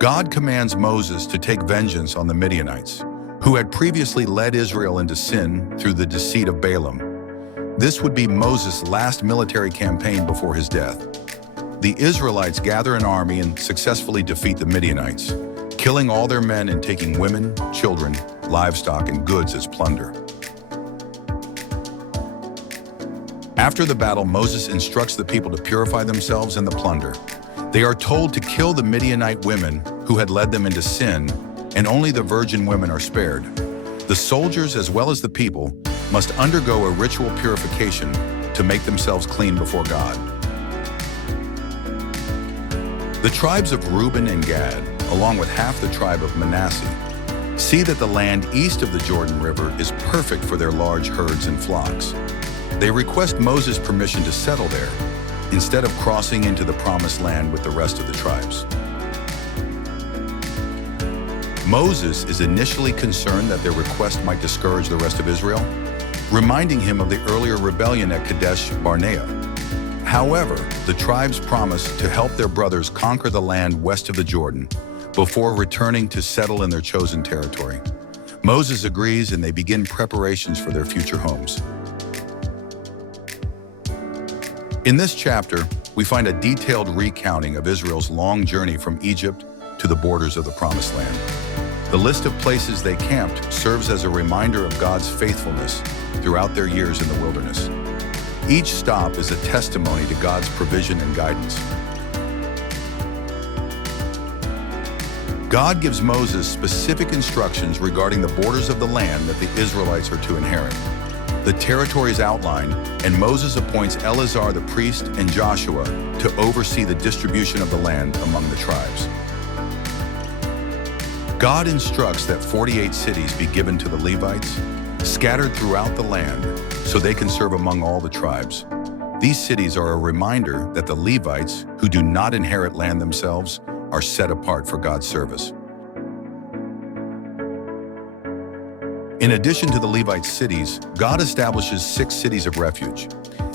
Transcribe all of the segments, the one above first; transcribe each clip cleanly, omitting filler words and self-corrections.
God commands Moses to take vengeance on the Midianites, who had previously led Israel into sin through the deceit of Balaam. This would be Moses' last military campaign before his death. The Israelites gather an army and successfully defeat the Midianites, killing all their men and taking women, children, livestock, and goods as plunder. After the battle, Moses instructs the people to purify themselves and the plunder. They are told to kill the Midianite women who had led them into sin, and only the virgin women are spared. The soldiers, as well as the people, must undergo a ritual purification to make themselves clean before God. The tribes of Reuben and Gad, along with half the tribe of Manasseh, see that the land east of the Jordan River is perfect for their large herds and flocks. They request Moses' permission to settle there, instead of crossing into the promised land with the rest of the tribes. Moses is initially concerned that their request might discourage the rest of Israel, reminding him of the earlier rebellion at Kadesh Barnea. However, the tribes promise to help their brothers conquer the land west of the Jordan before returning to settle in their chosen territory. Moses agrees, and they begin preparations for their future homes. In this chapter, we find a detailed recounting of Israel's long journey from Egypt to the borders of the Promised Land. The list of places they camped serves as a reminder of God's faithfulness throughout their years in the wilderness. Each stop is a testimony to God's provision and guidance. God gives Moses specific instructions regarding the borders of the land that the Israelites are to inherit. The territory is outlined, and Moses appoints Eleazar the priest and Joshua to oversee the distribution of the land among the tribes. God instructs that 48 cities be given to the Levites, scattered throughout the land, so they can serve among all the tribes. These cities are a reminder that the Levites, who do not inherit land themselves, are set apart for God's service. In addition to the Levite cities, God establishes 6 cities of refuge.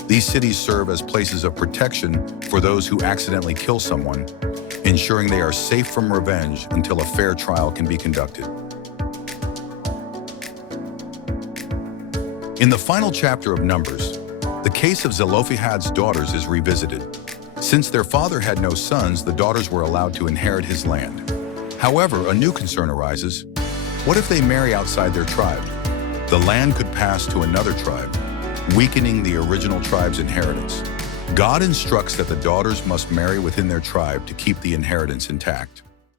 These cities serve as places of protection for those who accidentally kill someone, ensuring they are safe from revenge until a fair trial can be conducted. In the final chapter of Numbers, the case of Zelophehad's daughters is revisited. Since their father had no sons, the daughters were allowed to inherit his land. However, a new concern arises. What if they marry outside their tribe? The land could pass to another tribe, weakening the original tribe's inheritance. God instructs that the daughters must marry within their tribe to keep the inheritance intact.